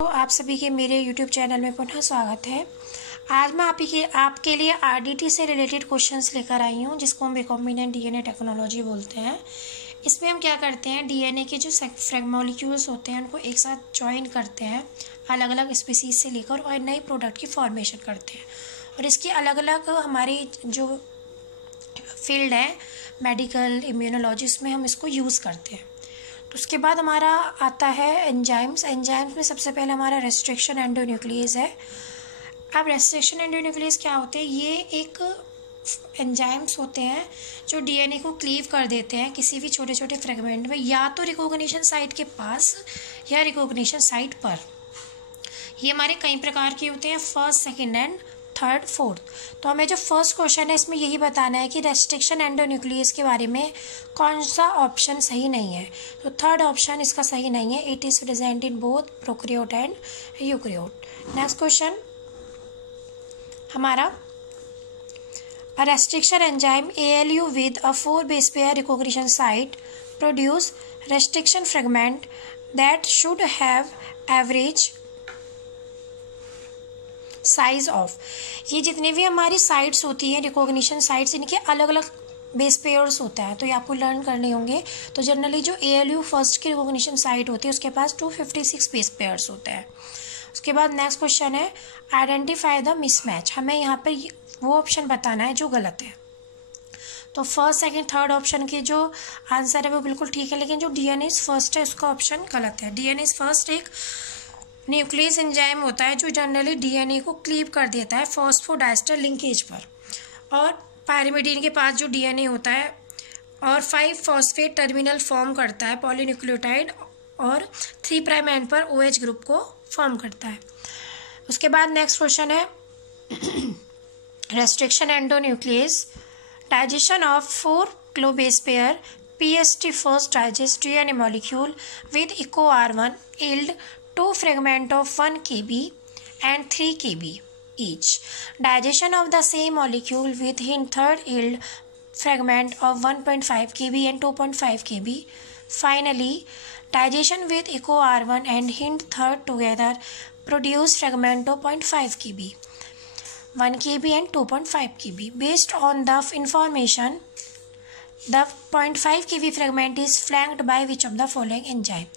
तो आप सभी के मेरे YouTube चैनल में पुनः स्वागत है। आज मैं आपके लिए आरडीटी से रिलेटेड क्वेश्चंस लेकर आई हूँ, जिसको हम रिकॉम्बिनेंट डीएनए टेक्नोलॉजी बोलते हैं। इसमें हम क्या करते हैं, डीएनए के जो मॉलिक्यूल्स होते हैं उनको एक साथ ज्वाइन करते हैं अलग अलग स्पीसीज से लेकर, और नए प्रोडक्ट की फॉर्मेशन करते हैं। और इसकी अलग अलग हमारी जो फील्ड है मेडिकल इम्यूनोलॉजी, उसमें हम इसको यूज़ करते हैं। तो उसके बाद हमारा आता है एंजाइम्स। एंजाइम्स में सबसे पहले हमारा रेस्ट्रिक्शन एंडोन्यूक्लियस है। अब रेस्ट्रिक्शन एंडोन्यूक्लियस क्या होते हैं, ये एक एंजाइम्स होते हैं जो डीएनए को क्लीव कर देते हैं किसी भी छोटे छोटे फ्रेगमेंट में, या तो रिकॉग्निशन साइट के पास या रिकॉग्निशन साइट पर। ये हमारे कई प्रकार के होते हैं, first, second and third, fourth. तो हमें जो फर्स्ट क्वेश्चन है इसमें यही बताना है कि रेस्ट्रिक्शन एंडोन्यूक्लियस के बारे में कौन सा ऑप्शन सही नहीं है। तो थर्ड ऑप्शन इसका सही नहीं है, it is present in both prokaryote and eukaryote. Next question हमारा, a restriction enzyme ALU with a 4 base pair recognition site produce restriction fragment that should have average size of. ये जितनी भी हमारी sites होती हैं रिकॉग्निशन साइट्स, इनके अलग अलग बेस पेयर्स होता है, तो ये आपको लर्न करने होंगे। तो जनरली जो ALU फर्स्ट की रिकॉग्निशन साइट होती है उसके पास 256 बेस पेयर्स होते हैं। उसके बाद नेक्स्ट क्वेश्चन है, आइडेंटिफाई द मिसमैच। हमें यहाँ पर वो ऑप्शन बताना है जो गलत है। तो फर्स्ट, सेकंड, थर्ड ऑप्शन के जो आंसर है वो बिल्कुल ठीक है, लेकिन जो डीएनए फर्स्ट है उसका ऑप्शन गलत है। डीएनए फर्स्ट एक न्यूक्लियस एंजाइम होता है जो जनरली डीएनए को क्लीव कर देता है फॉस्फोडाइस्टर लिंकेज पर, और पायरिमिडीन के पास जो डीएनए होता है और 5 फॉस्फेट टर्मिनल फॉर्म करता है पॉलीन्यूक्लियोटाइड, और 3 प्राइम एंड पर OH ग्रुप को फॉर्म करता है। उसके बाद नेक्स्ट क्वेश्चन है, restriction endonuclease digestion of 4 kilo base pair PST first digest DNA molecule with EcoR1 yield 2 fragment of 1 kb and 3 kb each. Digestion of the same molecule with hint third yield fragment of 1.5 kb and 2.5 kb. Finally, digestion with EcoR1 and hint third together produce fragment of 0.5 kb, 1 kb and 2.5 kb. Based on the information, the 0.5 kb fragment is flanked by which of the following enzyme?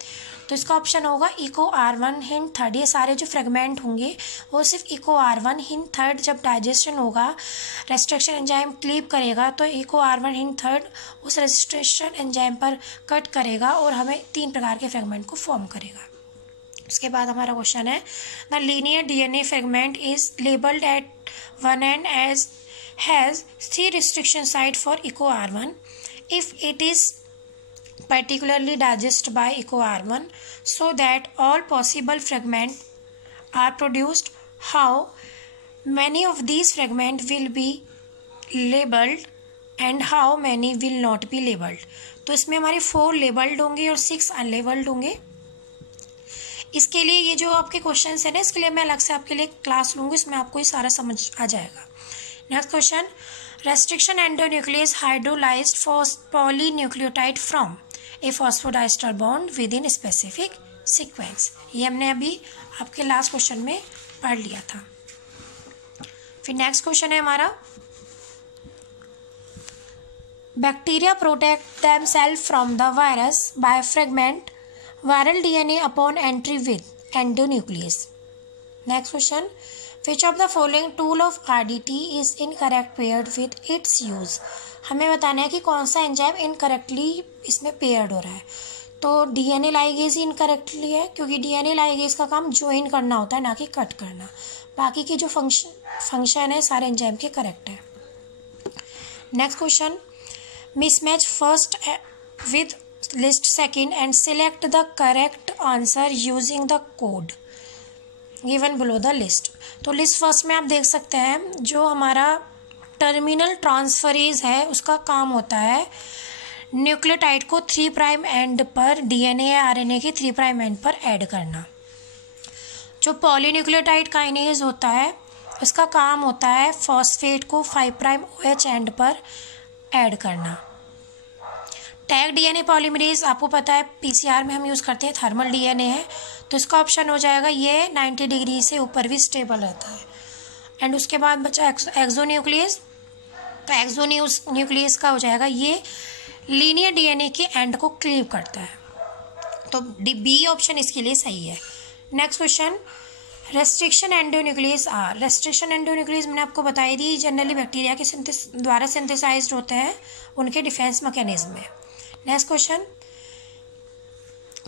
तो इसका option होगा EcoR1 hint third. ये सारे जो fragment होंगे वो सिर्फ EcoR1 hint third, जब डाइजेशन होगा रेस्ट्रिक्शन एंजाइम क्लीव करेगा तो EcoR1 हिंट थर्ड उस रेस्ट्रिक्शन एंजाइम पर कट करेगा और हमें 3 प्रकार के फ्रेगमेंट को फॉर्म करेगा। उसके बाद हमारा क्वेश्चन है, the linear DNA fragment is labelled at one end as has 3 restriction site for EcoR1 if it is particularly digested by EcoR1 so that all possible fragments are produced. How many of these fragments will be labeled and how many will not be labeled? तो इसमें हमारे 4 labelled होंगे और 6 unlabelled होंगे। इसके लिए ये जो आपके क्वेश्चन है ना, इसके लिए मैं अलग से आपके लिए क्लास लूँगी, इसमें आपको ये सारा समझ आ जाएगा। Next question, restriction endonuclease hydrolysed polynucleotide from A phosphodiester bond with in specific sequence. ये हमने अभी आपके लास्ट क्वेश्चन में पढ़ लिया था। फिर नेक्स्ट क्वेश्चन है हमारा, bacteria protect themselves from the virus by fragment viral DNA upon entry with endonuclease. Next question, which of the following tool of RDT is incorrect paired with its use? हमें बताना है कि कौन सा enzyme incorrectly इसमें paired हो रहा है। तो DNA लाइगेज ही इनकरेक्टली है, क्योंकि DNA लाइगेज का काम ज्वाइन करना होता है, ना कि कट करना। बाकी की जो फंक्शन है सारे एंजाइम के करेक्ट है। Next question, mismatch first with list second and select the correct answer using the code given below the list. तो लिस्ट फर्स्ट में आप देख सकते हैं जो हमारा टर्मिनल ट्रांसफरेज है उसका काम होता है न्यूक्लियोटाइड को 3 प्राइम एंड पर डीएनए या आरएनए के 3 प्राइम एंड पर ऐड करना। जो पॉलीन्यूक्लियोटाइड काइनेज होता है उसका काम होता है फॉस्फेट को 5 प्राइम OH एंड पर ऐड करना। टैग डीएनए पॉलीमरेज आपको पता है पीसीआर में हम यूज़ करते हैं, थर्मल डीएनए है, तो इसका ऑप्शन हो जाएगा ये 90 डिग्री से ऊपर भी स्टेबल रहता है। एंड उसके बाद बचा एक्सोन्यूक्लियस, तो एक्सोन्यूक्लियस का हो जाएगा ये लीनियर डीएनए के एंड को क्लीव करता है, तो बी ऑप्शन इसके लिए सही है। Next question, restriction endonuclease are. Restriction endonuclease मैंने आपको बताई दी, जनरली बैक्टीरिया के द्वारा सिंथेसाइज्ड होते हैं उनके डिफेंस मैकेनिज्म में। Next question,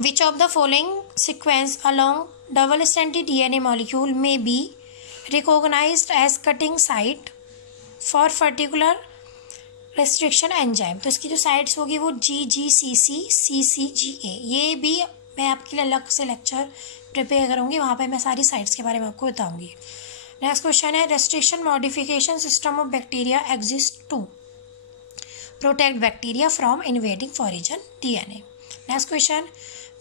which of the following sequence along double stranded DNA molecule में be recognised as cutting site for particular restriction enzyme. तो इसकी जो साइट्स होगी वो GGCC CCGA, ये भी मैं आपके लिए अलग से लेक्चर प्रिपेयर करूँगी, वहाँ पे मैं सारी साइट्स के बारे में आपको बताऊँगी। नेक्स्ट क्वेश्चन है, restriction modification system of bacteria exist to protect bacteria from invading foreign DNA. Next question,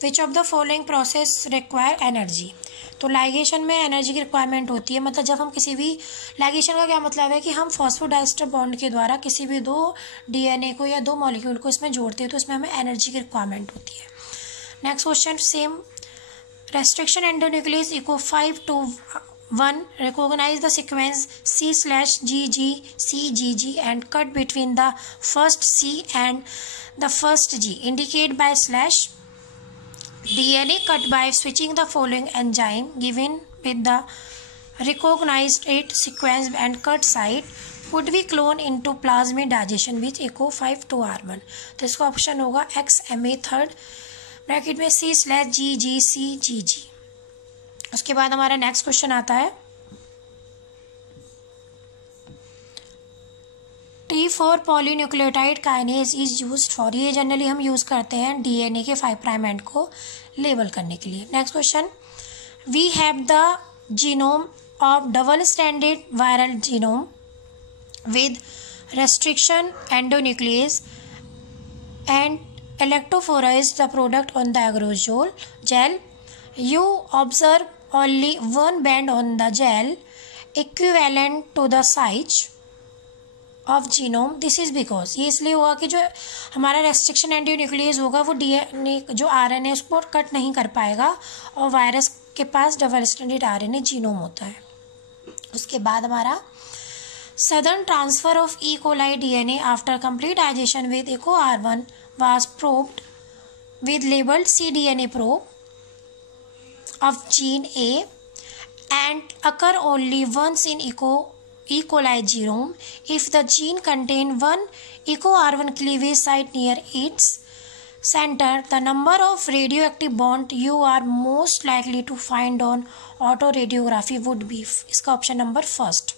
which of the following process require energy. तो लाइगेशन में एनर्जी की रिक्वायरमेंट होती है, मतलब जब हम किसी भी, लाइगेशन का क्या मतलब है कि हम फॉस्फोडाइस्टर बॉन्ड के द्वारा किसी भी दो डीएनए को या दो मॉलिक्यूल को इसमें जोड़ते हैं, तो इसमें हमें एनर्जी की रिक्वायरमेंट होती है। Next question same, restriction endonuclease Eco 5:1 recognize the sequence C/GGCGG and cut between the first C and the first G, indicate by slash DNA cut by switching the following enzyme given with the recognized it sequence and cut site would be cloned into plasmid digestion with echo 5:2R1। तो इसका option होगा XMA third bracket में C/GGCGG। उसके बाद हमारा next question आता है, T4 polynucleotide kinase is used for. ये जनरली हम यूज़ करते हैं डीएनए के 5' एंड को लेबल करने के लिए। Next question, we have the genome of double stranded viral genome with restriction endonuclease and electrophoresis the product on the aerosol gel. You observe only one band on the gel equivalent to the size of genome. This is because, ये इसलिए हुआ कि जो हमारा restriction endonuclease होगा वो DNA जो RNA उसको कट नहीं कर पाएगा, और वायरस के पास डबल स्ट्रैंडेड आरएनए जीनोम होता है। उसके बाद हमारा sudden transfer of E coli DNA after complete digestion with EcoR1 was probed with labeled cDNA probe of gene A and occur only once in E. coli genome if the gene contain one EcoR1 cleavage site near its center. The number of radioactive bond you are most likely to find on autoradiography would be, इसका option number first.